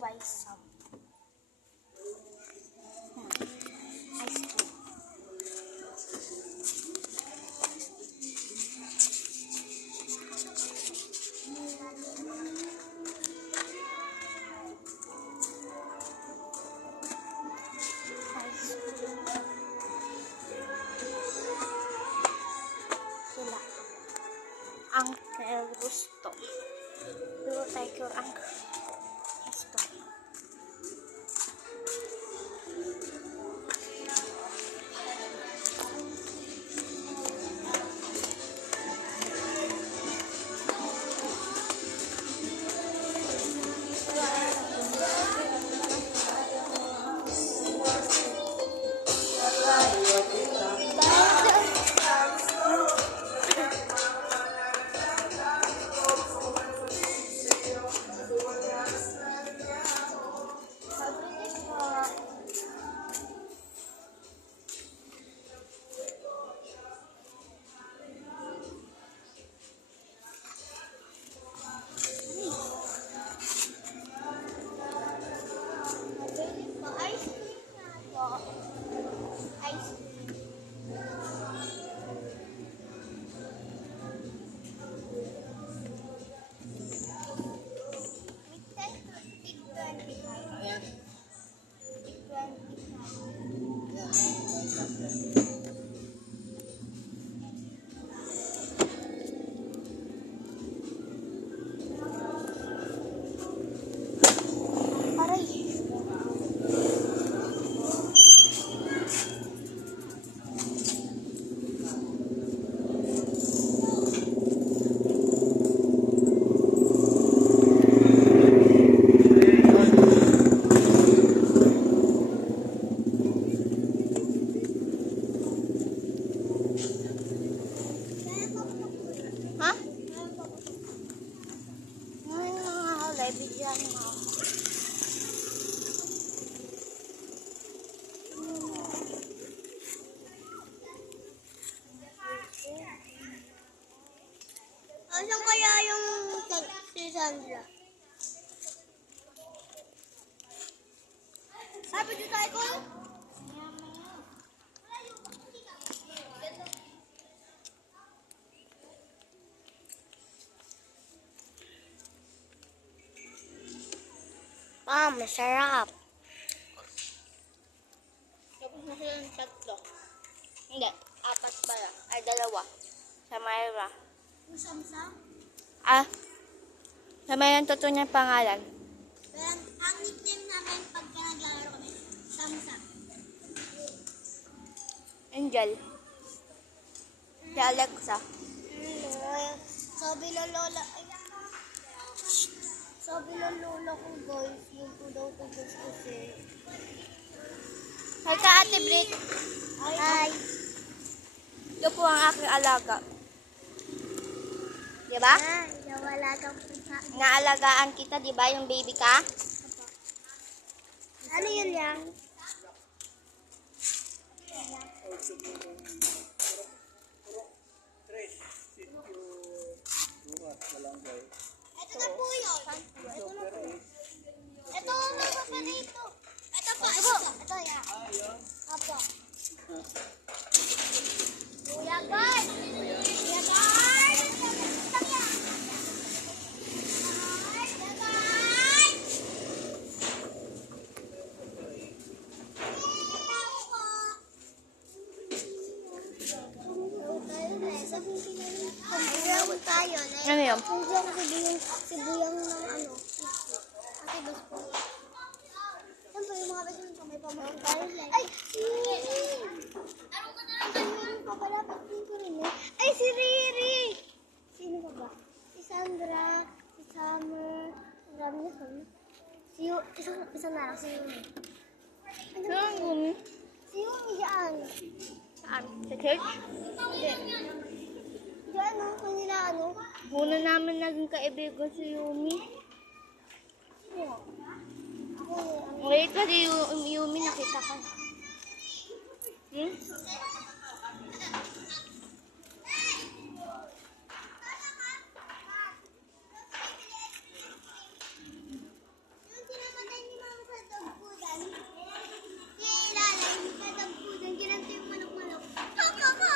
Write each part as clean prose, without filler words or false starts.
Buy some ice cream. Sila ang gusto. Dulu tayo ang gusto. Bigyan mo. Asan kaya yung si Sandra? Sabi dito tayo ko? Masarap. Tapos na silang tatlo. Hindi, apat pala. Ay, dalawa. Sa Myra. Yung Samsung? Sa Myra ang totoo niyang pangalan. Pero ang nickname namin pagka naglalaro kami, Samsung. Angel. Si Alexa. Sabi na lola. Sabi ng lola ko guys, yung po daw ito kasi. Hi ka Ate Brit. Hi. Ito po ang aking alaga. Diba? Naalagaan kita, diba? Yung baby ka? Ano yun yan? Ito na po yun. Ito na po. Ito na pa dito. Ito pa. Ito yan. Apo. Kuya guys. Kuya guys. Ito yan. Kuya guys. Tayo. Ano yun? Sibuyang ng ano. Ate bas po. Yan po yung mga beses ko may pamahal tayo. Ay! Meron pa pala. Pagpin ko rin eh. Ay! Si Riri! Sino pa ba? Si Sandra. Si Summer. Ang dami na kami. Isang nalang si Yumi. Si Yumi dyan. Saan? Sa church? Hindi. Di ano, kanila ano? Muna namin naging kaibigan si Yumi. Wait, kasi Yumi nakita ka. Hmm? Yung sinamatay ni Mama sa dagpudan, ilalay sa dagpudan, ginanto yung manok-manok. Ho!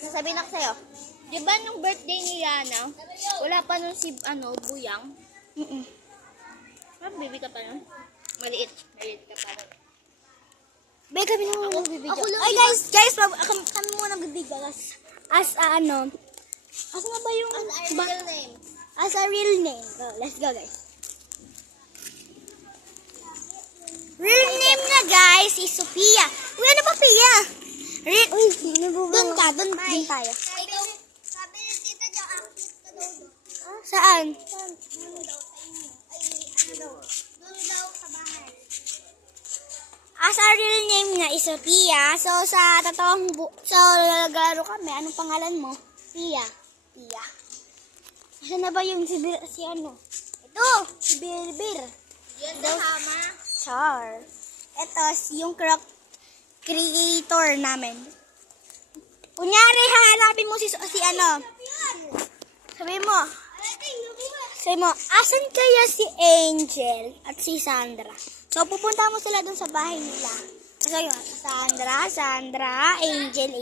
Sasabihin ako sa'yo. Di ba nung birthday ni Yana, wala pa nun si, Buyang? Baby ka pa nun? Maliit ka pa nun. Be, kami na muna bibidyo. Ako lang. Ay, guys, kami muna bibidyo. As na ba yung... Real name. As a real name. Go, let's go, guys. Real name na, guys, is Sophia. Uy, ano ba, Pia? Uy, doon tayo. Sabi ni Tita Jo, ang cute ka daw doon. Saan? Doon daw sa bahay. As a real name nga is Sophia. So, sa totoong naglaro kami. Anong pangalan mo? Pia. Saan na ba yung si ano? Ito, si Bilbir. Yan kasama. Char. Ito, yung creator namin. Kunyari, hahanapin mo si ano. Sabi mo, asan kaya si Angel at si Sandra? So, pupunta mo sila dun sa bahay nila. So, yun, Sandra, Angel.